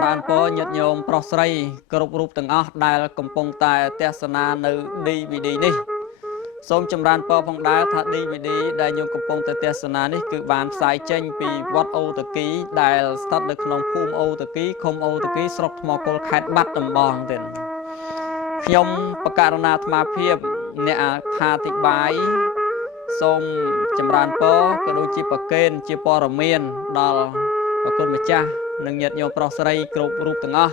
ចម្រើនពរញាតិញោមប្រុសស្រីគ្រប់រូបទាំងអស់ដែលកំពុងតែទស្សនានៅ DVD នេះសូមចម្រើនពរផងដែរថា DVD ដែលញោមកំពុងតែទស្សនានេះគឺបានផ្សាយចេញពីវត្តអូតគីដែលស្ថិតនៅក្នុងភូមិអូតគីឃុំអូតគីស្រុកថ្មគោលខេត្តបាត់ដំបងទៀតខ្ញុំបកករណាអាត្មាភាពអ្នកអត្ថាធិប្បាយសូមចម្រើនពរក៏ដូចជាប្រកេនជាព័ត៌មានដល់ព្រះគុណម្ចាស់និងញាតិញោមប្រុសស្រីគ្រប់រូបទាំងអស់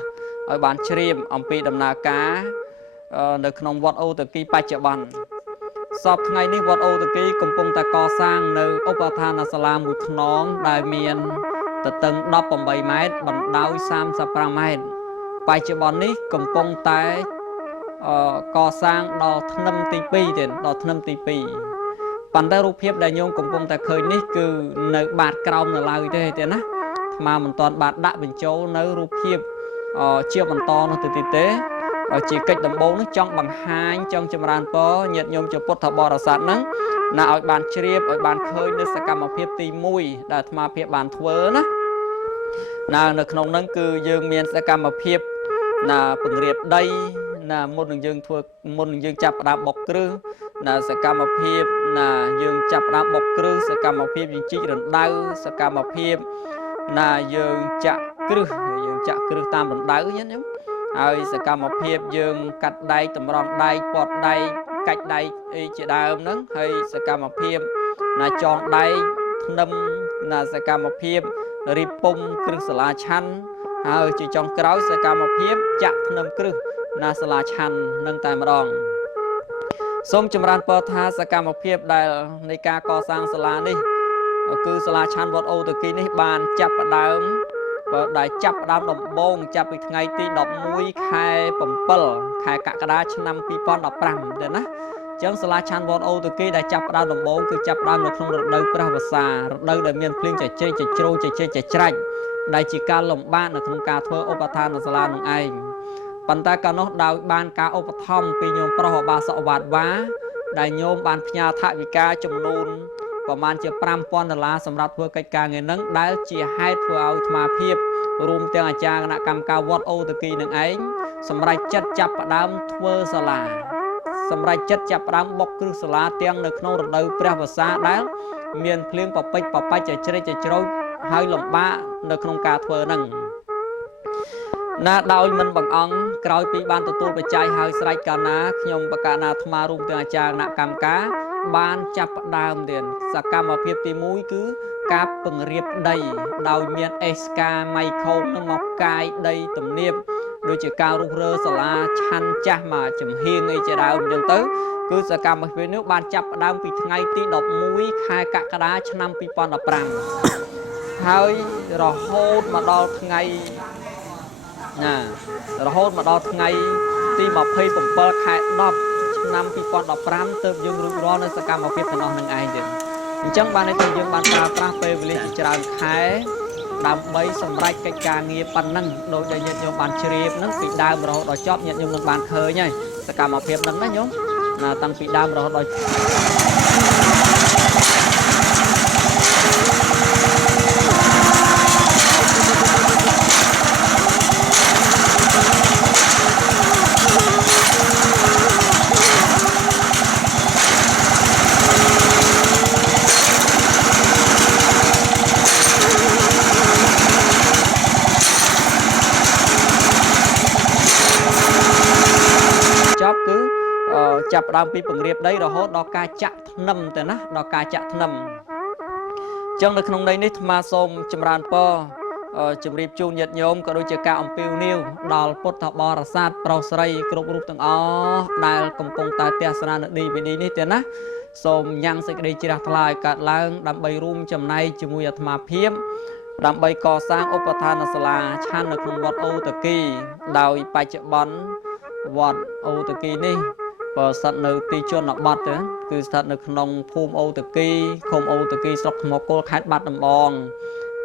ឲ្យបានជ្រាបអំពីដំណើរការនៅក្នុងវត្តអូតគីបច្ចុប្បន្នសពថ្ងៃនេះវត្តអូតគីកំពុងតែកសាងនៅឧបឋានសាលាមួយខ្នងដែលមានទទឹង18ម៉ែត្របណ្ដោយ35ម៉ែត្របច្ចុប្បន្ននេះកំពុងតែកសាងដល់ធ្នឹមទី2ទៀតដល់ធ្នឹមទី2ប៉ុន្តែរូបភាពដែលញោមកំពុងតែឃើញនេះគឺនៅបាតក្រោមនៅឡើយទេទៀតណាអាត្មាមិនទាន់បានដាក់បញ្ចូលនៅរូបភាពជាបន្តនោះទៅទៀតទេជាកិច្ចដំបូងនេះចង់បង្ហាញចង់ចម្រើនពរញាតិញោមជាពុទ្ធបរិស័ទហ្នឹងណាឲ្យបានជ្រាបឲ្យបានឃើញនៅសកម្មភាពទី1ដែលអាត្មាភាពបានធ្វើណានៅក្នុងហ្នឹងគឺយើងមានសកម្មភាពណាពង្រៀបដីណាមុននឹងយើងចាប់ផ្ដើមបុកគ្រឹះណាសកម្មភាពណាយើងចាប់ផ្ដើមបុកគ្រឹះសកម្មភាពយើងជីករណ្ដៅសកម្មភាពណាយើងចាក់គ្រឹះតាមរណ្ដៅញ៉ឹងហើយសកម្មភាពយើងកាត់ដែកតម្រង់ដែកពត់ដែកកាច់ដែកអីជាដើមហ្នឹងហើយសកម្មភាពណាចងដែកធ្នឹមណាសកម្មភាពរៀបពុំគ្រឹះសាលាឆាន់ហើយជាចុងក្រោយសកម្មភាពចាក់ធ្នឹមគ្រឹះណាសាលាឆាន់នឹងតែម្ដងសូមចម្រើនពរថាសកម្មភាពដែលនៃការកសាងសាលានេះគឺសាលាឆាន់វត្តអូតគីនេះបានចាប់ផ្ដើមដែលចាប់ផ្ដើមដំបូងចាប់ពីថ្ងៃទី11ខែ7ខែកក្កដាឆ្នាំ2015ទេណាអញ្ចឹងសាលាឆាន់វត្តអូតគីដែលចាប់ផ្ដើមដំបូងគឺចាប់ផ្ដើមនៅក្នុងរដូវព្រះវស្សារដូវដែលមានភ្លៀងចជ្រេកចជ្រោចជ្រេកចច្រាច់ដែលជាការលំបាកនៅក្នុងការធ្វើឧបឋានសាលានឹងឯងប៉ុន្តែកាលនោះដោយបានការឧបត្ថម្ភពីញោមប្រុសឧបាសកវត្តវាដែលញោមបានផ្ញើថវិកាចំនួនប្រមាណជា$5000សម្រាប់ធ្វើកិច្ចការងារនឹងដែលជាហេតុធ្វើឲ្យអាត្មាភាពរួមទាំងអាចារ្យគណៈកម្មការវត្តអូតគីនឹងឯងសម្រាប់ចិត្តចាប់ផ្ដើមធ្វើសាលាសម្រាប់ចិត្តចាប់ផ្ដើមបុកគ្រឹះសាលាទាំងនៅក្នុងរដូវព្រះវស្សាដែលមានភ្លៀងប៉ិចចជ្រេកចជ្រោចហើយលំបាកនៅក្នុងការធ្វើហ្នឹងណាដោយមិនបង្អង់ក្រោយពីបានទទួលបច្ច័យហើយស្រេចកាលណាខ្ញុំបកណាអាត្មារួមទាំងអាចារ្យគណៈកម្មការបានចាប់ផ្ដើមទៀតសកម្មភាពទី1គឺការពង្រៀបដីដោយមានអេសកាម៉ៃខូននឹងមកកាយដីទំនាបដូចជាការរុះរើសាលាឆាន់ចាស់មកចំហៀងអីជាដើមអញ្ចឹងទៅគឺសកម្មភាពនេះបានចាប់ផ្ដើមពីថ្ងៃទី11ខែកក្កដាឆ្នាំ2015ហើយរហូតមកដល់ថ្ងៃទី27ខែ10ឆ្នាំ2015ទើបយើងរួចរាល់នៅសកម្មភាពទាំងអស់នឹងឯងទៀតអញ្ចឹងបានន័យថាយើងបានប្រើប្រាស់ពេលវេលាជាច្រើនខែដើម្បីសម្រេចកិច្ចការងារប៉ុណ្ណឹងដោយដែលញាតិញោមបានជ្រាបនឹងពីដើមរហូតដល់ចប់ញាតិញោមនឹងបានឃើញហើយសកម្មភាពហ្នឹងណាញោមណាតាំងពីដើមរហូតដល់ចាប់ផ្ដើមពីពង្រៀបដីរហូតដល់ការចាក់ធ្នឹមទៅណាដល់ការចាក់ធ្នឹមអញ្ចឹងនៅក្នុងន័យនេះអាត្មាសូមចម្រើនពរជម្រាបជូនញាតិញោមក៏ដូចជាការអំពាវនាវដល់ពុទ្ធបរិស័ទប្រុសស្រីគ្រប់រូបទាំងអស់ដែលកំពុងតែទស្សនានៅ DVD នេះទេណាសូមញ៉ាំងសេចក្តីជ្រះថ្លាឲ្យកើតឡើងដើម្បីរួមចំណែកជាមួយអាត្មាភាពដើម្បីកសាងឧបឋានសាលាឆាន់នៅក្នុងវត្តអូតគីដោយបច្ចុប្បន្នវត្តអូតគីនេះស្ថិតនៅទីជនបទគឺស្ថិតនៅក្នុងភូមិអូតគីឃុំអូតគីស្រុកថ្មគោលខេត្តបាត់ដំបង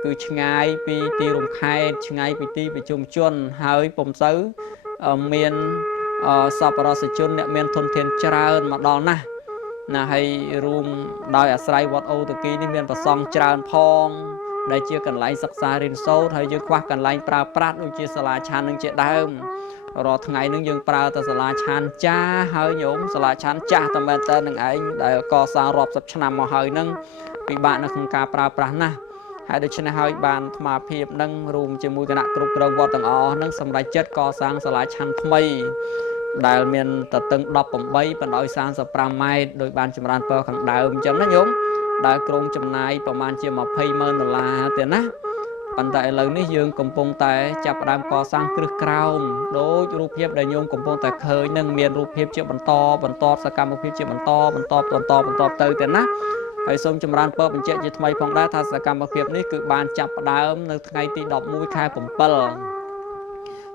គឺឆ្ងាយពីទីរួមខេត្តឆ្ងាយពីទីប្រជុំជនហើយពុំសូវមានសប្បុរសជនអ្នកមានធនធានច្រើនមកដល់ណាស់ណាហើយរួមដោយអាស្រ័យវត្តអូតគីនេះមានប្រសង់ច្រើនផង ដែលជាកន្លែងសិក្សារៀនសូត្រហើយយើងខ្វះកន្លែងប្រើប្រាស់ដូចជាសាលាឆាននឹងជាដើមរាល់ថ្ងៃនឹងយើងប្រើតែសាលាឆានចាស់ហើយញោមសាលាឆានចាស់តែមែនតើនឹងឯងដែលកសាងរាប់សិបឆ្នាំមកហើយនឹងពិបាកនៅក្នុងការប្រើប្រាស់ណាស់ហើយដូច្នេះហើយបានអាត្មាភាពនឹងរួមជាមួយគណៈគ្រប់គ្រងវត្តទាំងអស់នឹងសម្រេចចិត្តកសាងសាលាឆានថ្មីដែលមានតតឹង18បណ្ដោយ35ម៉ែត្រដោយបានចម្រើនពរខាងដើមអញ្ចឹងណាញោមដែលក្រុងចំណាយប្រមាណជា$200,000ទេណាប៉ុន្តែឥឡូវនេះយើងកំពុងតែចាប់ផ្ដើមកសាងគ្រឹះក្រោមដោយរូបភាពដែលញោមកំពុងតែឃើញនឹងមានរូបភាពជាបន្តសកម្មភាពជាបន្តទៅទេណាហើយសូមចម្រើនពរបញ្ជាក់ជាថ្មីផងដែរថាសកម្មភាពនេះគឺបានចាប់ផ្ដើមនៅថ្ងៃទី11ខែ7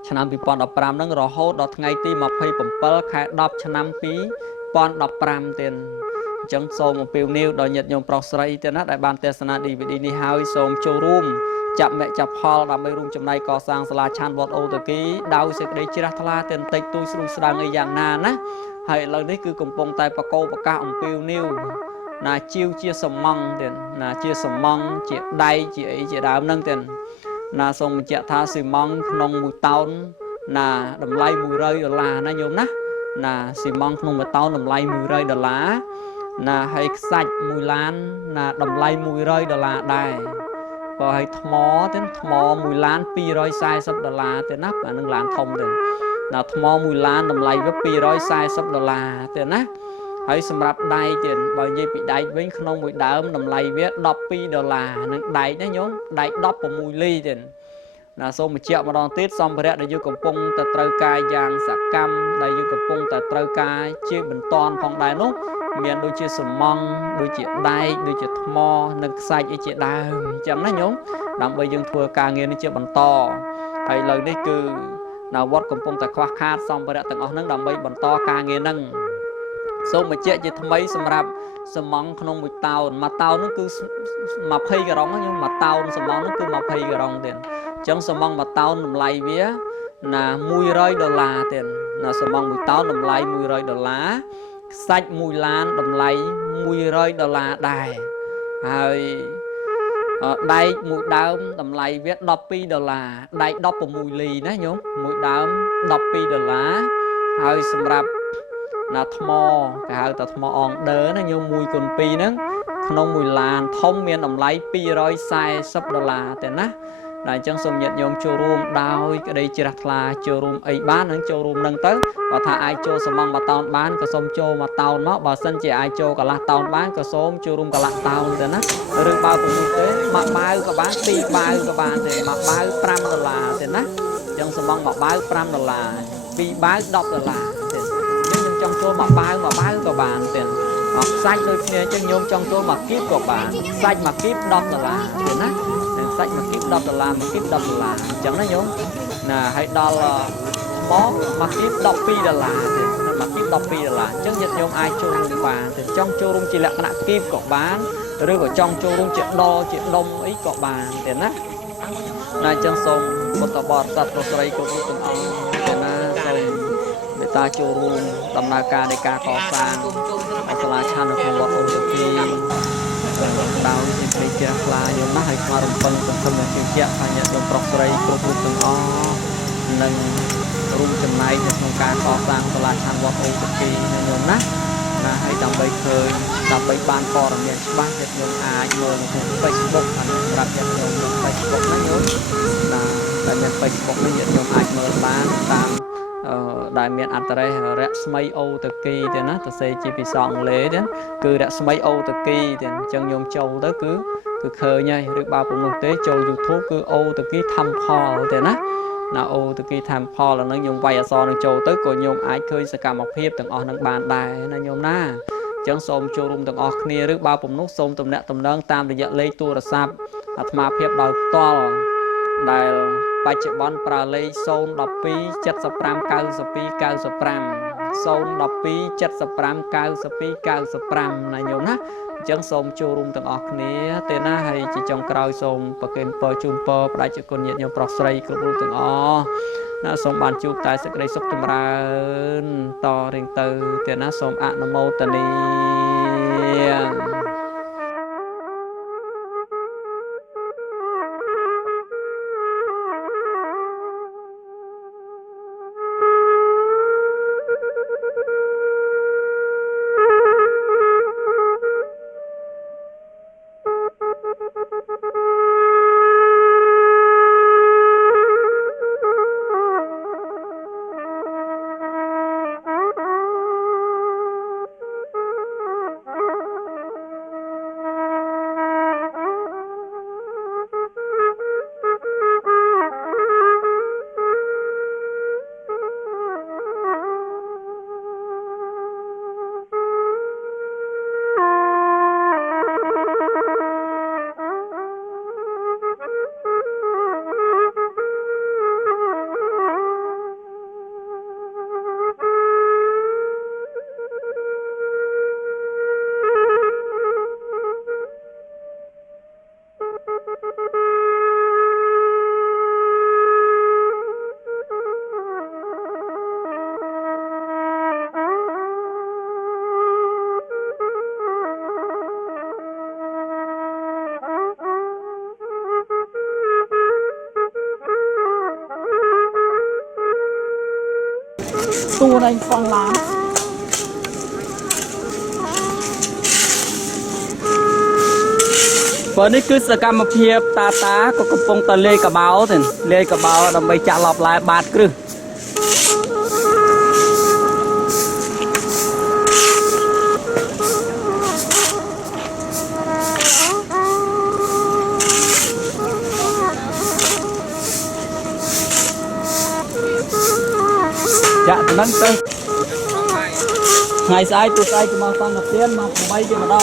ឆ្នាំ2015នឹងរហូតដល់ថ្ងៃទី27ខែ10ឆ្នាំ2015ទៀតអញ្ចឹងសូមអំពាវនាវដល់ញាតិញោមប្រុសស្រីទៀតណាដែលបានទស្សនា DVD នេះហើយសូមចូលរួមចាប់មគ្គចាប់ផលដើម្បីរួមចំណែកកសាងសាលាឆានវត្តអូតាគីដោយសេចក្តីជ្រះថ្លាទាំងតិចតួចស្រួយស្ដាងអីយ៉ាងណាណាហើយឥឡូវនេះគឺកំពុងតែបកោប្រកាសអំពាវនាវណាជីវជាសំងទៀតណាជាសំងជាដៃជាអីជាដើមហ្នឹងទៀតណាសូមបញ្ជាក់ថាស៊ីម៉ង់ក្នុង1តោនណាតម្លៃ$100ណាញោមណាស៊ីម៉ង់ក្នុង1តោនតម្លៃ$100ណាហើយខ្សាច់1ឡានណាតម្លៃ$100ដែរបើឲ្យថ្មទៅថ្ម1ឡាន$240ទេណាអានឹងឡានធំទេណាថ្ម1ឡានតម្លៃវា$240ទេណាហើយសម្រាប់ដែកទៀតបើនិយាយពីដែកវិញក្នុងមួយដើមតម្លៃវា$12នឹងដែកណាញោមដែក16លីទៀតណាសូមបញ្ជាក់ម្ដងទៀតសម្ភារៈដែលយើងកំពុងតែត្រូវការយ៉ាងសកម្មដែលយើងកំពុងតែត្រូវការជាបន្តផងដែរនោះមានដូចជាសំងដូចជាដែកដូចជាថ្មនិងខ្សាច់អីជាដើមអញ្ចឹងណាញោមដើម្បីយើងធ្វើការងារនេះជាបន្តហើយឥឡូវនេះគឺនៅវត្តកំពុងតែខ្វះខាតសម្ភារៈទាំងអស់ហ្នឹងដើម្បីបន្តការងារហ្នឹងសូមបញ្ជាក់ជាថ្មីសម្រាប់សំងក្នុងមួយតោននោះគឺ20ការ៉ុងញោមមួយតោនសំងនោះគឺ20ការ៉ុងទៀតអញ្ចឹងសំងមួយតោនតម្លៃវាណា$100ទៀតណាសំងមួយតោនតម្លៃ$100ខ្សាច់1ឡានតម្លៃ$100ដែរហើយដែកមួយដើមតម្លៃវា$12ដែក16លីណាញោមមួយដើម$12ហើយសម្រាប់ណាថ្មគេហៅថាថ្មអងដឺណាញោម1x2ហ្នឹងក្នុង1ឡានធំមានតម្លៃ$240ទេណាតែអញ្ចឹងសូមញាតិញោមចូលរួមដោយក្តីជ្រះថ្លាចូលរួមអីបាននឹងចូលរួមនឹងទៅបើថាអាចចូលសំង1តោនបានក៏សូមចូល1តោនមកបើសិនជាអាចចូលកន្លះតោនបានក៏សូមចូលរួមកន្លះតោនទៅណាឬបើពុំនោះទេ1បាវក៏បាន2បាវក៏បានទេ1បាវ$5ទេណាអញ្ចឹងសំង1បាវ$5 2បាវ$10ទេយើងចង់ចូល1បាវក៏បានទេខ្សាច់ដូចគ្នាអញ្ចឹងញោមចង់ចូល1គីបក៏បានខ្សាច់1គីប$10ទេណាសាច់1គីប$10 1គីប$10អញ្ចឹងណាញោមណាហើយដល់មក1គីប$12ទេ1គីប$12អញ្ចឹងញាតិញោមអាចចូលរួមបានតែចង់ចូលរួមជាលក្ខណៈគីបក៏បានឬក៏ចង់ចូលរួមជាដជាដុំអីក៏បានទេណាអញ្ចឹងសូមពុទ្ធបរិស័ទប្រុសស្រីគ្រប់រូបទាំងអស់ទេណាសូមមេត្តាចូលរួមដំណើរការនៃការកសាងសាលាឆាននៅក្នុងវត្តអូតាគីដោយសេចក្តីជ្រះថ្លាយល់ណាស់ហើយស្មារតីរំពឹងសង្ឃឹមនិងជឿជាក់ថាញាតិញោមប្រុសស្រីគ្រប់រូបទាំងអស់នឹងរួមចំណែកនៅក្នុងការកសាងសាលាឆានវត្តអូតាគីណាញោមណាហើយដើម្បីបានព័ត៌មានច្បាស់ញាតិញោមអាចមើលនៅក្នុង Facebook អានេះសម្រាប់ញាតិញោមក្នុង Facebook ណាញោមតែមាន Facebook នេះញាតិញោមអាចមើលបានតាមដែលមានអត្តរេសរស្មីអូតាគីទេណាទៅសេជាភាសាអង់គ្លេសទេគឺរស្មីអូតាគីទេអញ្ចឹងញោមចូលទៅគឺឃើញហើយឬបើពុំនោះទេចូល YouTube គឺអូតាគី Temple ទេណាអូតាគី Temple អានឹងញោមវាយអក្សរនឹងចូលទៅក៏ញោមអាចឃើញសកម្មភាពទាំងអស់នឹងបានដែរណាញោមណាអញ្ចឹងសូមចូលរួមទាំងអស់គ្នាឬបើពុំនោះសូមទំនាក់ទំនងតាមរយៈលេខទូរស័ព្ទអាត្មាភាពដោយផ្ទាល់ដែលបច្ចុប្បន្នប្រើលេខ012 75 92 95 012 75 92 95ណាញោមណាអញ្ចឹងសូមចូលរួមទាំងអស់គ្នាទេណាហើយជាចុងក្រោយសូមប្រគេនពរជូនពរផ្ដាច់ជគុណញាតិញោមប្រុសស្រីគ្រប់រូបទាំងអស់ណាសូមបានជួបតែសេចក្តីសុខចម្រើនតរៀងទៅទេណាសូមអនុមោទនា tu này phong lá và đây cứ sự cam một hiệp ta có cục bông ta lê cả báo thì lê cả báo đầm bay chạ lọp lại bạt cứ dạ nâng tư ngày sai tôi sai mà sang ngập tiền mà bay cho mà đâu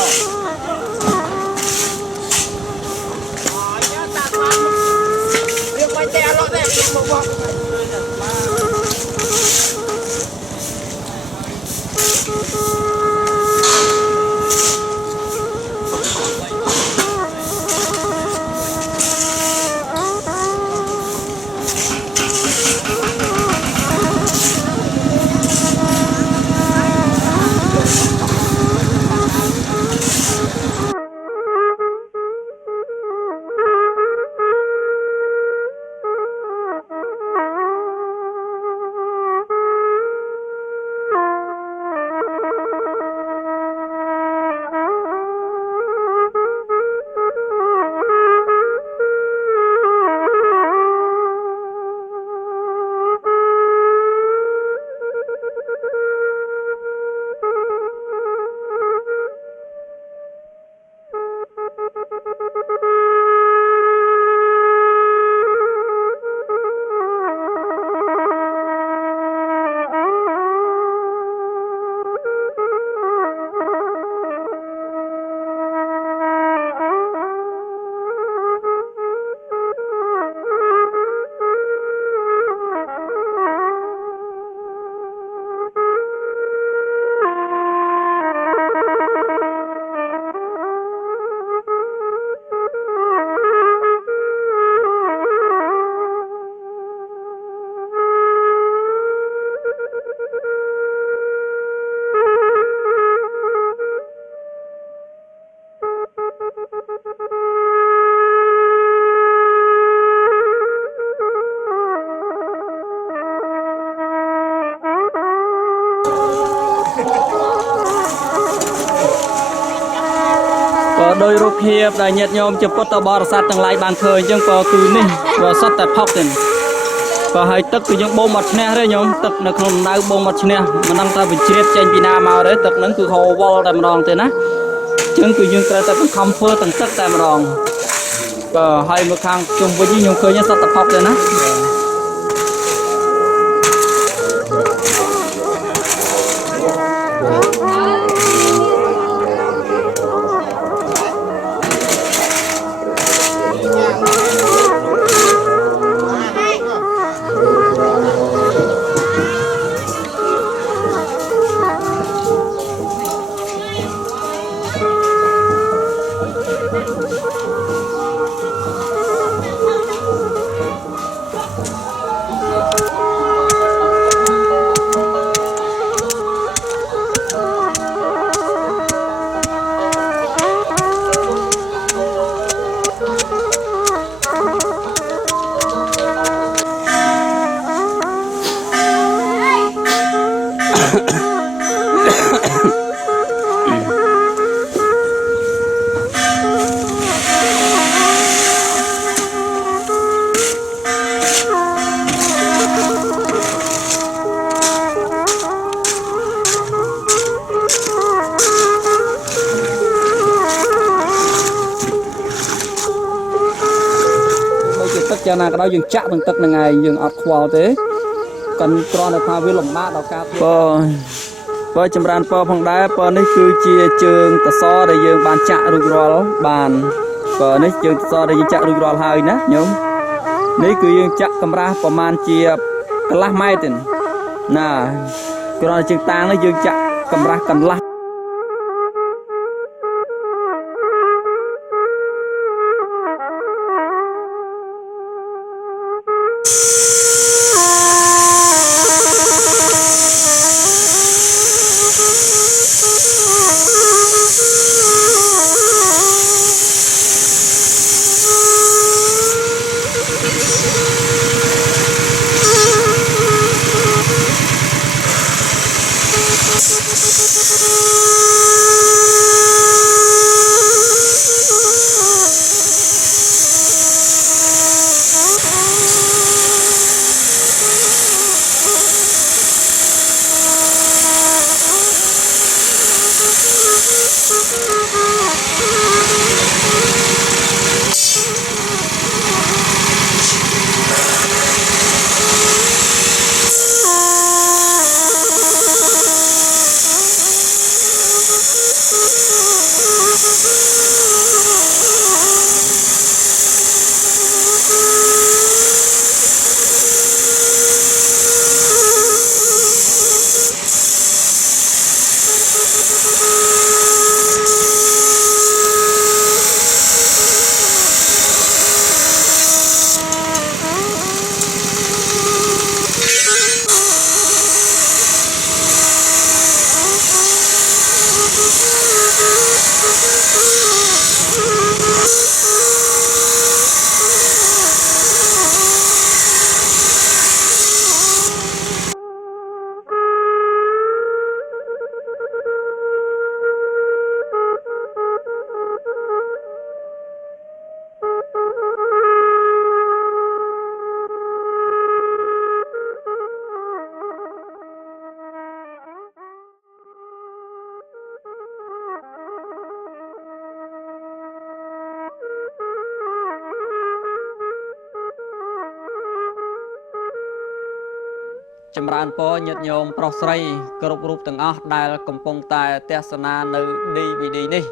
đôiรูปเพียบได้ញាតិញោមចំពោះតបរិស័ទទាំងឡាយបានឃើញអញ្ចឹងក៏គឺនេះក៏សត្វតែផុកទេក៏ហើយទឹកគឺយើងបូមមកឈ្នះទេញោមទឹកនៅក្នុងដៅបូមមកឈ្នះមិនដឹងថាវាជ្រាបចេញពីណាមកទេទឹកហ្នឹងគឺហូរវល់តែម្ដងទេណាអញ្ចឹងគឺយើងត្រូវតែបង្ខំធ្វើទាំងទឹកតែម្ដងក៏ហើយមកខាងជុំវិញខ្ញុំឃើញសត្វតែផុកទេណាចាណាក៏ដោយយើងចាក់ទាំងទឹកហ្នឹងឯងយើងអត់ខ្វល់ទេកាន់គ្រាន់តែថាវាលំបាកដល់ការបើចម្រើនពរផងដែរពរនេះគឺជាជើងកសដែលយើងបានចាក់រួចរាល់បានពរនេះជើងកសដែលយើងចាក់រួចរាល់ហើយណាញោមនេះគឺយើងចាក់កម្រាស់ប្រមាណជាកន្លះម៉ែត្រទេណាគ្រាន់តែជើងតាំងនេះយើងចាក់កម្រាស់កន្លះ ចម្រើនពរញាតិញោមប្រុសស្រីគ្រប់រូបទាំងអស់ដែលកំពុងតែទស្សនានៅ DVD នេះ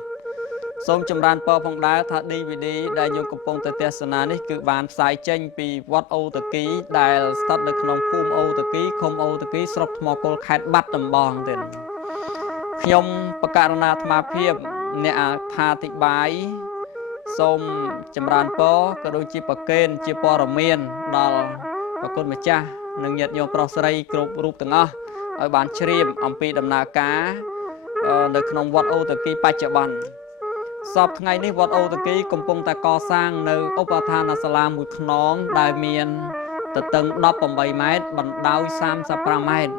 សូមចម្រើនពរផងដែរថា DVD ដែលញោមកំពុងតែទស្សនានេះគឺបានផ្សាយចេញពីវត្តអូតាគីដែលស្ថិតនៅក្នុងភូមិអូតាគីឃុំអូតាគីស្រុកថ្មគោលខេត្តបាត់ដំបងទៀតខ្ញុំបកករណាអាត្មាភាពអ្នកអត្ថាធិប្បាយសូមចម្រើនពរក៏ដូចជាប្រកេនជាព័ត៌មានដល់ប្រគុណម្ចាស់និងញាតិញោមប្រុសស្រីគ្រប់រូបទាំងអស់ឲ្យបានជ្រាបអំពីដំណើរការនៅក្នុងវត្តអូតាគីបច្ចុប្បន្នសពថ្ងៃនេះវត្តអូតាគីកំពុងតែកសាងនៅឧបដ្ឋានសាលាមួយខ្នងដែលមានទទឹង18ម៉ែត្របណ្ដោយ35ម៉ែត្រ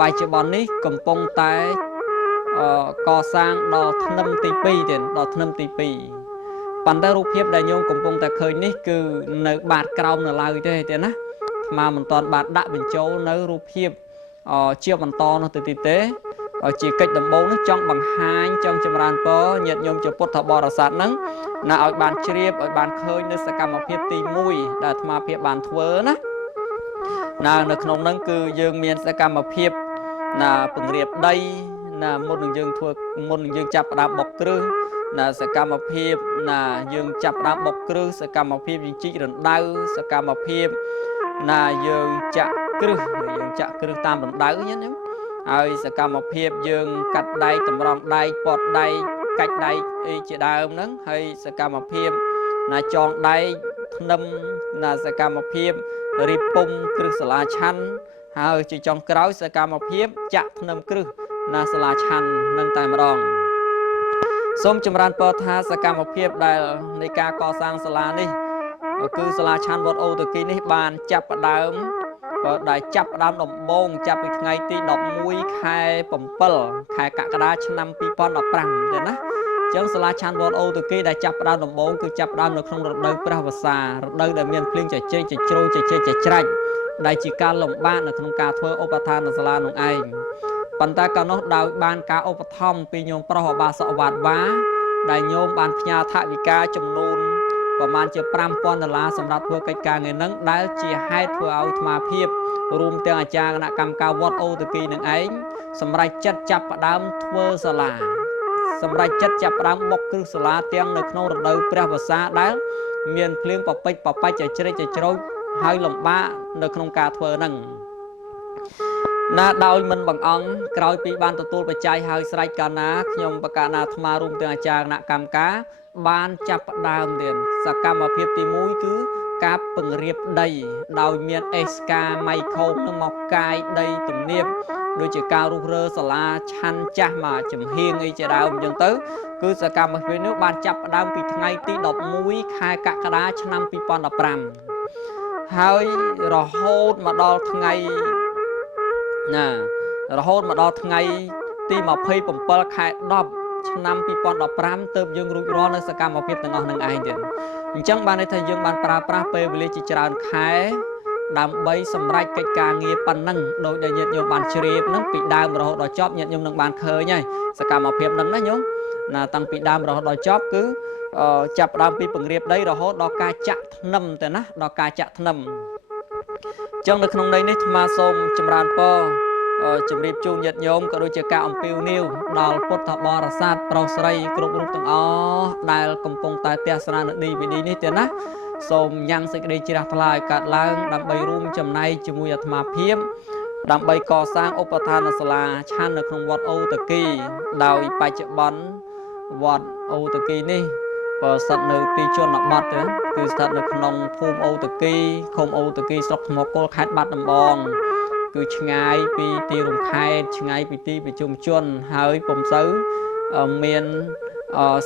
បច្ចុប្បន្ននេះកំពុងតែកសាងដល់ធ្នឹមទី2ទៀតដល់ធ្នឹមទី2ប៉ុន្តែរូបភាពដែលញោមកំពុងតែឃើញនេះគឺនៅបាតក្រោមនៅឡើយទេណាមកមិនទាន់បានដាក់បញ្ចូលនៅរូបភាពជាបន្តនោះទៅទៀតទេជាកិច្ចដំបូងនេះចង់បង្ហាញចង់ចម្រើនពរញាតិញោមជាពុទ្ធបរិស័ទហ្នឹងណាឲ្យបានជ្រាបឲ្យបានឃើញនៅសកម្មភាពទី1ដែលអាត្មាភាពបានធ្វើណានៅក្នុងហ្នឹងគឺយើងមានសកម្មភាពណាពង្រៀបដីណាមុននឹងយើងចាប់ផ្ដើមបុកគ្រឹះណាសកម្មភាពណាយើងចាប់ផ្ដើមបុកគ្រឹះសកម្មភាពយើងជីករណ្ដៅសកម្មភាពណាយើងចាក់គ្រឹះតាមរណ្ដៅញ៉ឹងហើយសកម្មភាពយើងកាត់ដែកតម្រង់ដែកពត់ដែកកាច់ដែកអីជាដើមហ្នឹងហើយសកម្មភាពណាចងដែកធ្នឹមណាសកម្មភាពរៀបពុំគ្រឹះសាលាឆាន់ហើយជាចុងក្រោយសកម្មភាពចាក់ធ្នឹមគ្រឹះណាសាលាឆាន់នឹងតែម្ដងសូមចម្រើនពរថាសកម្មភាពដែលនៃការកសាងសាលានេះគឺសាលាឆាន់វត្តអូតាគីនេះបានចាប់ផ្ដើមដែលចាប់ផ្ដើមដំបូងចាប់ពីថ្ងៃទី11ខែ7ខែកក្កដាឆ្នាំ2015ទេណាអញ្ចឹងសាលាឆាន់វត្តអូតាគីដែលចាប់ផ្ដើមដំបូងគឺចាប់ផ្ដើមនៅក្នុងរដូវព្រះវស្សារដូវដែលមានភ្លៀងចជ្រេកចជ្រោយចជ្រេកចច្រាច់ដែលជាការលំបាកនៅក្នុងការធ្វើឧបដ្ឋានសាលានោះឯងប៉ុន្តែកាលនោះដោយបានការឧបត្ថម្ភពីញោមប្រុសអបាសកវត្តវ៉ាដែលញោមបានផ្ញើថវិកាចំនួនប្រមាណជា$5,000សម្រាប់ធ្វើកិច្ចការងារនឹងដែលជាហេតុធ្វើឲ្យអាត្មាភាពរួមទាំងអាចារ្យគណៈកម្មការវត្តអូតាគីនឹងឯងសម្រេចចិត្តចាប់ផ្ដើមធ្វើសាលាសម្រេចចិត្តចាប់ផ្ដើមបុកគ្រឹះសាលាទាំងនៅក្នុងរដូវព្រះវស្សាដែលមានភ្លៀងប៉ពេចប៉បាច់ចជ្រេកចជ្រោយហើយលំបាកនៅក្នុងការធ្វើហ្នឹងណាដោយមិនបង្អង់ក្រោយពីបានទទួលបច្ច័យហើយស្រេចកាលណាខ្ញុំបកណាអាត្មារួមទាំងអាចារ្យគណៈកម្មការបានចាប់ផ្ដើមទៀតសកម្មភាពទី1គឺការពង្រៀបដីដោយមានអេសកាម៉ៃខូមនឹងមកកាយដីទំនាបដូចជាការរុះរើសាលាឆាន់ចាស់មកចំហៀងអីជាដើមអញ្ចឹងទៅគឺសកម្មភាពនេះបានចាប់ផ្ដើមពីថ្ងៃទី11ខែកក្កដាឆ្នាំ2015ហើយរហូតមកដល់ថ្ងៃទី27ខែ10ឆ្នាំ2015ទើបយើងរួចរាល់នៅសកម្មភាពទាំងអស់នឹងឯងទៀតអញ្ចឹងបានន័យថាយើងបានប្រើប្រាស់ពេលវេលាជាច្រើនខែដើម្បីសម្រេចកិច្ចការងារប៉ុណ្ណឹងដោយដែលញាតិញោមបានជ្រាបហ្នឹងពីដើមរហូតដល់ចប់ញាតិញោមនឹងបានឃើញហើយសកម្មភាពហ្នឹងណាញោមណាតាំងពីដើមរហូតដល់ចប់គឺចាប់ផ្ដើមពីពង្រៀបដីរហូតដល់ការចាក់ធ្នឹមទៅណាដល់ការចាក់ធ្នឹមអញ្ចឹងនៅក្នុងន័យនេះអាត្មាសូមចម្រើនពរជម្រាបជូនញាតិញោមក៏ដូចជាការអំពាវនាវដល់ពុទ្ធបរិស័ទប្រុសស្រីគ្រប់រូបទាំងអស់ដែលកំពុងតែទស្សនានៅ DVD នេះទេណាសូមញ៉ាំងសេចក្តីជ្រះថ្លាឲ្យកើតឡើងដើម្បីរួមចំណែកជាមួយអាត្មាភាពដើម្បីកសាងឧបដ្ឋានសាលាឆាន់នៅក្នុងវត្តអូតាគីដោយបច្ចុប្បន្នវត្តអូតាគីនេះស្ថិតនៅទីជនបទទេគឺស្ថិតនៅក្នុងភូមិអូតាគីឃុំអូតាគីស្រុកថ្មគោលខេត្តបាត់ដំបងគឺឆ្ងាយពីទីរួមខេត្តឆ្ងាយពីទីប្រជុំជនហើយពុំសូវមាន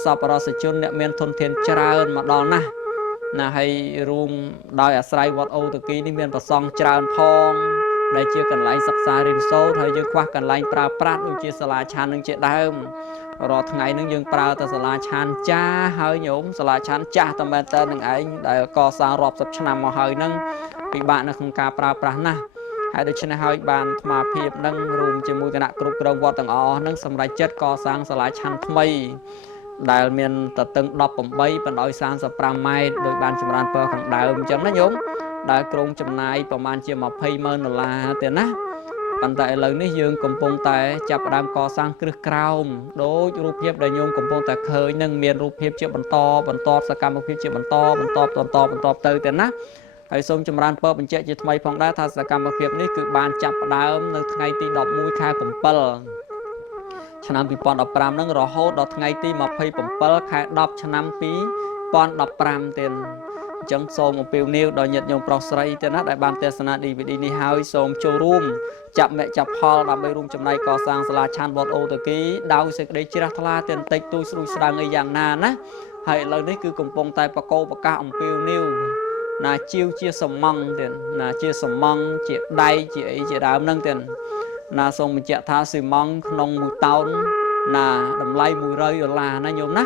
សប្បុរសជនអ្នកមានធនធានច្រើនមកដល់ណាហើយរួមដោយអាស្រ័យវត្តអូតាគីនេះមានប្រសង់ច្រើនផងដែលជាកន្លែងសិក្សារៀនសូត្រហើយយើងខ្វះកន្លែងប្រើប្រាស់ដូចជាសាលាឆាន់នឹងជាដើមរាល់ថ្ងៃនឹងយើងប្រើតែសាលាឆាន់ចាស់ហើយញោមសាលាឆាន់ចាស់តែមែនតើនឹងឯងដែលកសាងរាប់សិបឆ្នាំមកហើយនឹងពិបាកនៅក្នុងការប្រើប្រាស់ណាស់ហើយដូច្នេះហើយបានអាត្មាភាពនឹងរួមជាមួយគណៈគ្រប់គ្រងវត្តទាំងអស់នឹងសម្រេចចិត្តកសាងសាលាឆាន់ថ្មីដែលមានទទឹង18បណ្ដោយ35ម៉ែត្រដោយបានចម្រើនពរខាងដើមអញ្ចឹងណាញោមដែលក្រុងចំណាយប្រមាណជា$20,000ទេណា ប៉ុន្តែឥឡូវនេះយើងកំពុងតែចាប់ផ្ដើមកសាងគ្រឹះក្រោមដោយរូបភាពដែលញោមកំពុងតែឃើញនឹងមានរូបភាពជាបន្តសកម្មភាពជាបន្តទៅទេណាហើយសូមចម្រើនពរបញ្ជាក់ជាថ្មីផងដែរថាសកម្មភាពនេះគឺបានចាប់ផ្ដើមនៅថ្ងៃទី11ខែ7ឆ្នាំ2015នឹងរហូតដល់ថ្ងៃទី27ខែ10ឆ្នាំ2015ទៀតអញ្ចឹងសូមអំពាវនាវដល់ញាតិញោមប្រុសស្រីទៅណាដែលបានទស្សនា DVD នេះហើយសូមចូលរួមចាប់មគ្គចាប់ផលដើម្បីរួមចំណែកកសាងសាលាឆាន់វត្តអូតាគីដោយសេចក្តីជ្រះថ្លាទាំងតិចតួចស្រួយស្ដាងអីយ៉ាងណាណាហើយឥឡូវនេះគឺកំពុងតែបកោប្រកាសអំពាវនាវណាជាវជាសំងទៀតណាជាសំងជាដៃជាអីជាដើមហ្នឹងទៀតណាសូមបញ្ជាក់ថាស៊ីម៉ង់ក្នុង1តោនណាតម្លៃ$100ណាញោមណា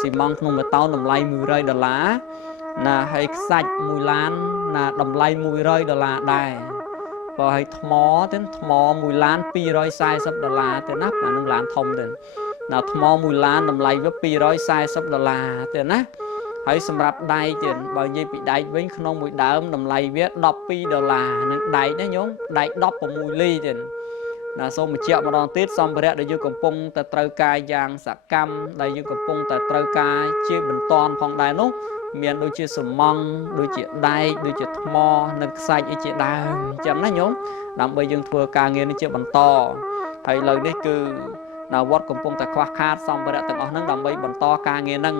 ស៊ីម៉ង់ក្នុង1តោនតម្លៃ$100ណាហើយខ្សាច់1ឡានណាតម្លៃ$100ដែរបើឲ្យថ្មទៅថ្ម1ឡាន$240ទៅណាអានឹងឡានធំទៅណាថ្ម1ឡានតម្លៃវា$240ទៅណាហើយសម្រាប់ដែកទៀតបើនិយាយពីដែកវិញក្នុងមួយដើមតម្លៃវា$12នឹងដែកណាញោមដែក16លីទៀតណាសូមបញ្ជាក់ម្ដងទៀតសម្ភារៈដែលយើងកំពុងតែត្រូវការយ៉ាងសកម្មដែលយើងកំពុងតែត្រូវការជាបន្តផងដែរនោះមានដូចជាសំងដូចជាដែកដូចជាថ្មនិងខ្សាច់អីជាដើមអញ្ចឹងណាញោមដើម្បីយើងធ្វើការងារនេះជាបន្តហើយឥឡូវនេះគឺនៅវត្តកំពុងតែខ្វះខាតសម្ភារៈទាំងអស់ហ្នឹងដើម្បីបន្តការងារហ្នឹង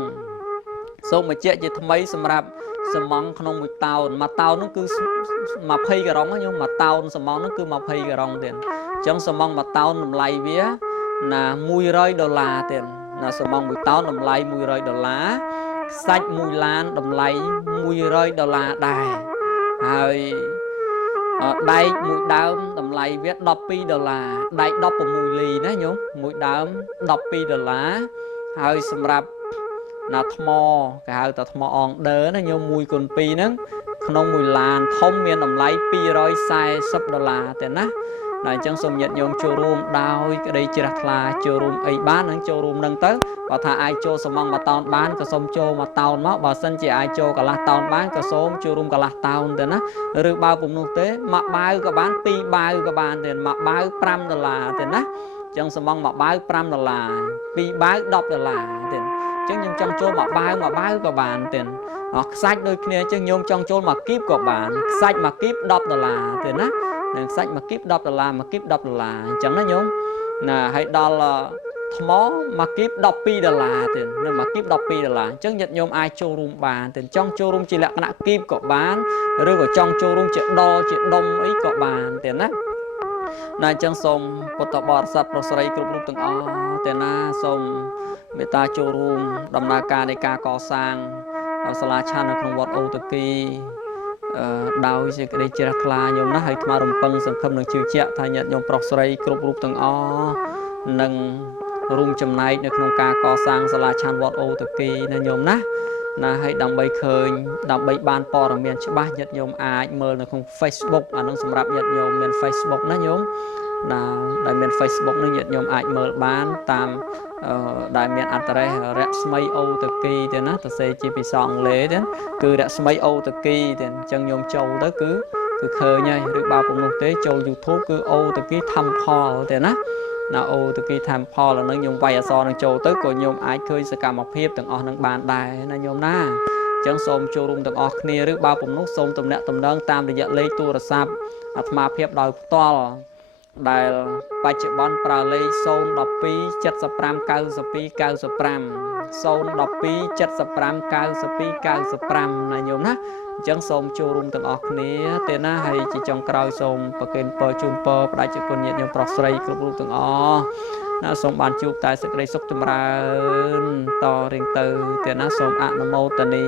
សូមបញ្ជាក់ជាថ្មីសម្រាប់សំងក្នុងមួយតោននោះគឺ20ការ៉ុងណាញោមមួយតោនសំងនោះគឺ20ការ៉ុងទៀតអញ្ចឹងសំងមួយតោនតម្លៃវាណា$100ទៀតណាសំងមួយតោនតម្លៃ$100សាច់1ឡានតម្លៃ$100ដែរហើយដែកមួយដើមតម្លៃវា$12ដែក16លីណាញោមមួយដើម$12ហើយសម្រាប់ណាថ្មគេហៅថាថ្មអងដឺណាញោម1x2ហ្នឹងក្នុង1ឡានធំមានតម្លៃ$240ទេណាតែអញ្ចឹងសូមញាតិញោមចូលរួមដោយក្តីជ្រះថ្លាចូលរួមអីបាននឹងចូលរួមនឹងទៅបើថាអាចចូលសំងមួយតោនបានក៏សូមចូលមួយតោនមកបើសិនជាអាចចូលកន្លះតោនបានក៏សូមចូលរួមកន្លះតោនទៅណាឬបើពុំនោះទេមួយបាវក៏បាន2បាវក៏បានទេមួយបាវ$5ទេណាអញ្ចឹងសំងមួយបាវ$5 ពីរបាវ$10ទេអញ្ចឹងខ្ញុំចង់ចូលមួយបាវក៏បានទេខ្សាច់ដូចគ្នាអញ្ចឹងខ្ញុំចង់ចូលមួយគីបក៏បានខ្សាច់មួយគីប$10ទេណានឹងខ្សាច់មួយគីប$10មួយគីប$10អញ្ចឹងណាញោមណាហើយដល់ថ្មមួយគីប$12ទៀតនៅមួយគីប$12អញ្ចឹងញាតិញោមអាចចូលរួមបានតែចង់ចូលរួមជាលក្ខណៈគីបក៏បានឬក៏ចង់ចូលរួមជាដជាដុំអីក៏បានទេណាអញ្ចឹងសូមពុទ្ធបរិស័ទប្រុសស្រីគ្រប់រូបទាំងអស់ទេណាសូមមេត្តាចូលរួមដំណើរការនៃការកសាងសាលាឆាន់នៅក្នុងវត្តអូតាគីដោយសេចក្តីជ្រះថ្លាញោមណាហើយថ្មរំពឹងសង្ឃឹមនឹងជឿជាក់ថាញាតិញោមប្រុសស្រីគ្រប់រូបទាំងអស់នឹងរួមចំណែកនៅក្នុងការកសាងសាលាឆាន់វត្តអូតាគីណាញោមណាហើយដើម្បីបានព័ត៌មានច្បាស់ញាតិញោមអាចមើលនៅក្នុង Facebook អានឹងសម្រាប់ញាតិញោមមាន Facebook ណាញោមដែលមាន Facebook នឹងញាតិញោមអាចមើលបានតាមដែលមាន address រស្មីអូតាគីទេណាទៅសេជាភាសាអង់គ្លេសទេគឺរស្មីអូតាគីទេអញ្ចឹងញោមចូលទៅគឺឃើញហើយឬបើពុំនោះទេចូល YouTube គឺអូតាគី Temple ទេណាអូតាគី Temple អានឹងញោមវាយអក្សរនឹងចូលទៅក៏ញោមអាចឃើញសកម្មភាពទាំងអស់នឹងបានដែរណាញោមណាអញ្ចឹងសូមចូលរួមទាំងអស់គ្នាឬបើពុំនោះសូមទំនាក់ទំនងតាមរយៈលេខទូរស័ព្ទអាត្មាភាពដោយផ្ទាល់ដែលបច្ចុប្បន្នប្រើលេខ012 75 92 95 012 75 92 95ណាញោមណាអញ្ចឹងសូមចូលរួមទាំងអស់គ្នាទេណាហើយជាចុងក្រោយសូមប្រគេនពរជូនពរផ្ដាច់ជាគុណញាតិញោមប្រុសស្រីគ្រប់រូបទាំងអស់ណាសូមបានជួបតែសេចក្តីសុខចម្រើនតរៀងទៅទេណាសូមអនុមោទនា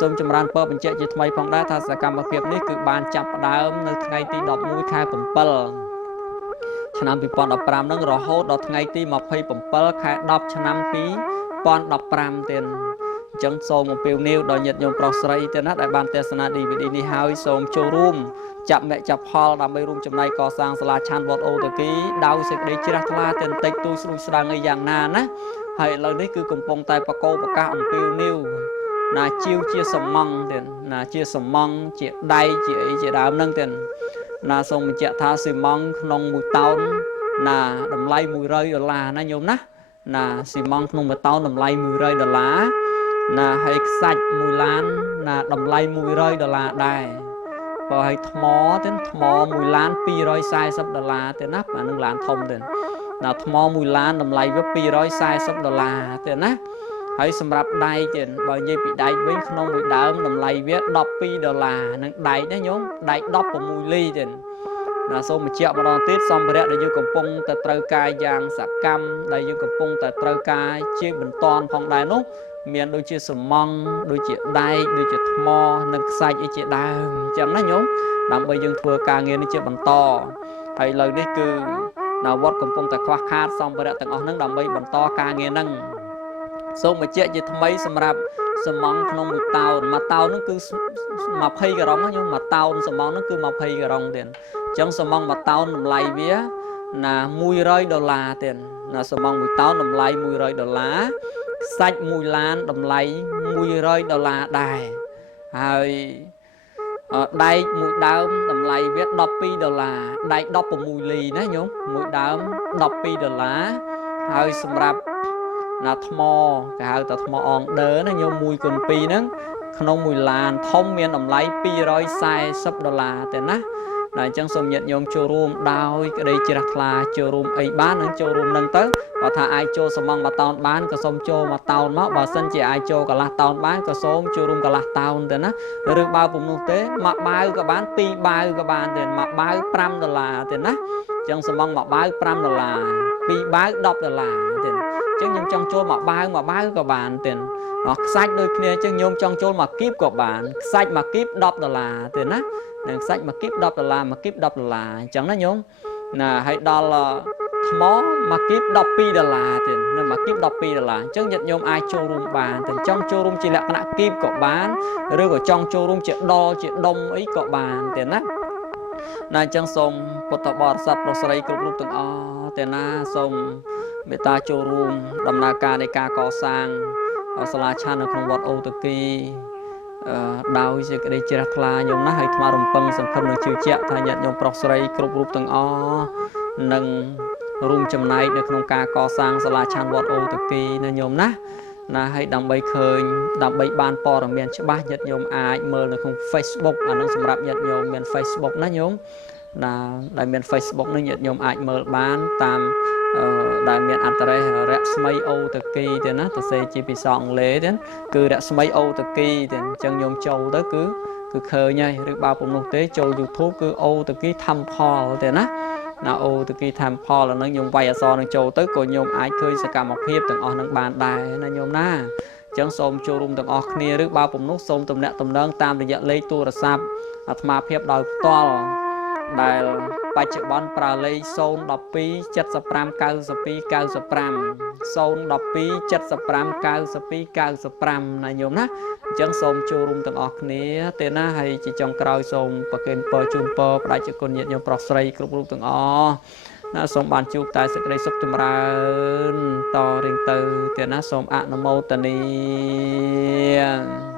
សូមចម្រើនពរបញ្ជាក់ជាថ្មីផងដែរថាសកម្មភាពនេះគឺបានចាប់ផ្ដើមនៅថ្ងៃទី11ខែ7ឆ្នាំ2015នឹងរហូតដល់ថ្ងៃទី27ខែ10ឆ្នាំ2015ទៀតអញ្ចឹងសូមអំពាវនាវដល់ញាតិញោមប្រុសស្រីទៀតណាដែលបានទស្សនា DVD នេះហើយសូមចូលរួមចាប់មគ្គចាប់ផលដើម្បីរួមចំណែកកសាងសាលាឆាន់វត្តអូតាគីដោយសេចក្តីជ្រះថ្លាទាំងតិចទូស្រួយស្ដាងអីយ៉ាងណាណាហើយឥឡូវនេះគឺកំពុងតែបកោប្រកាសអំពាវនាវណាជាវជាសំងទៀតណាជាសំងជាដៃជាអីជាដើមហ្នឹងទៀតណាសូមបញ្ជាក់ថាស៊ីម៉ងក្នុង1តោនណាតម្លៃ$100ណាញោមណាស៊ីម៉ងក្នុង1តោនតម្លៃ$100ណាហើយខ្សាច់1ឡានណាតម្លៃ$100ដែរបើឲ្យថ្មទៅថ្ម1ឡាន$240ទេណាអានឹងឡានធំទេណាថ្ម1ឡានតម្លៃវា$240ទេណាហើយសម្រាប់ដែកទៀតបើនិយាយពីដែកវិញក្នុងមួយដើមតម្លៃវា$12នឹងដែកណាញោមដែក16លីទៀតណាសូមបញ្ជាក់ម្ដងទៀតសម្ភារៈដែលយើងកំពុងតែត្រូវការយ៉ាងសកម្មដែលយើងកំពុងតែត្រូវការជាបន្តផងដែរនោះមានដូចជាសំងដូចជាដែកដូចជាថ្មនិងខ្សាច់អីជាដើមអញ្ចឹងណាញោមដើម្បីយើងធ្វើការងារនេះជាបន្តហើយឥឡូវនេះគឺណាវត្តកំពុងតែខ្វះខាតសម្ភារៈទាំងអស់ហ្នឹងដើម្បីបន្តការងារហ្នឹងសូមបញ្ជាក់ជាថ្មីសម្រាប់សំងក្នុងមួយតោនហ្នឹងគឺ20ការ៉ុងណាញោមមួយតោនសំងហ្នឹងគឺ20ការ៉ុងទៀតអញ្ចឹងសំងមួយតោនតម្លៃវាណា$100ទៀតណាសំងមួយតោនតម្លៃ$100ខ្សាច់1ឡានតម្លៃ$100ដែរហើយដែកមួយដើមតម្លៃវា$12ដែក16លីណាញោមមួយដើម$12ហើយសម្រាប់ណាថ្មគេហៅថាថ្មអងដឺណាញោម1x2ហ្នឹងក្នុង1ឡានធំមានតម្លៃ$240ទេណាអញ្ចឹងសូមញាតិញោមចូលរួមដោយក្តីជ្រះថ្លាចូលរួមអីបាននឹងចូលរួមនឹងទៅបើថាអាចចូលសំង1តោនបានក៏សូមចូល1តោនមកបើសិនជាអាចចូលកន្លះតោនបានក៏សូមចូលរួមកន្លះតោនទៅណាឬបើពុំនោះទេមួយបាវក៏បាន2បាវក៏បានទេមួយបាវ$5ទេណាអញ្ចឹងសំងមួយបាវ$5 2បាវ$10ទេអញ្ចឹងខ្ញុំចង់ចូលមួយបាវក៏បានទេខ្សាច់ដូចគ្នាអញ្ចឹងខ្ញុំចង់ចូលមួយគីបក៏បានខ្សាច់មួយគីប$10ទេណានឹងខ្សាច់មួយគីប$10មួយគីប$10អញ្ចឹងណាញោមណាហើយដល់ថ្មមួយគីប$12ទៀតនៅមួយគីប$12អញ្ចឹងញាតិញោមអាចចូលរួមបានតែចង់ចូលរួមជាលក្ខណៈគីបក៏បានឬក៏ចង់ចូលរួមជាដលជាដុំអីក៏បានទេណាអញ្ចឹងសូមពុទ្ធបរិស័ទប្រុសស្រីគ្រប់រូបទាំងអស់ទេណាសូមមេត្តាចូលរួមដំណើរការនៃការកសាងសាលាឆាន់នៅក្នុងវត្តអូតាគីដោយសេចក្តីជ្រះថ្លាញោមណាហើយថ្មរំពឹងសង្ឃឹមនឹងជឿជាក់ថាញាតិញោមប្រុសស្រីគ្រប់រូបទាំងអស់នឹងរួមចំណែកនៅក្នុងការកសាងសាលាឆាន់វត្តអូតាគីណាញោមណាហើយដើម្បីបានព័ត៌មានច្បាស់ញាតិញោមអាចមើលនៅក្នុង Facebook អានឹងសម្រាប់ញាតិញោមមាន Facebook ណាញោមដែលមាន Facebook នេះញាតិញោមអាចមើលបានតាមដែលមានអត្តរេសរស្មីអូតាគីទេណាទៅសេជាភាសាអង់គ្លេសទេគឺរស្មីអូតាគីទេអញ្ចឹងញោមចូលទៅគឺឃើញហើយឬបើពុំនោះទេចូល YouTube គឺអូតាគី Temple ទេណាអូតាគី Temple អានឹងញោមវាយអក្សរនឹងចូលទៅក៏ញោមអាចឃើញសកម្មភាពទាំងអស់នឹងបានដែរណាញោមណាអញ្ចឹងសូមចូលរួមទាំងអស់គ្នាឬបើពុំនោះសូមទំនាក់ទំនងតាមរយៈលេខទូរស័ព្ទអាត្មាភាពដោយផ្ទាល់ដែលបច្ចុប្បន្នប្រើលេខ012 75 92 95 012 75 92 95ណាញោមណាអញ្ចឹងសូមចូលរួមទាំងអស់គ្នាទេណាហើយជាចុងក្រោយសូមប្រគេនពរជូនពរផ្ដាច់ជគុណញាតិញោមប្រុសស្រីគ្រប់រូបទាំងអស់ណាសូមបានជួបតែសេចក្តីសុខចម្រើនតរៀងទៅទេណាសូមអនុមោទនា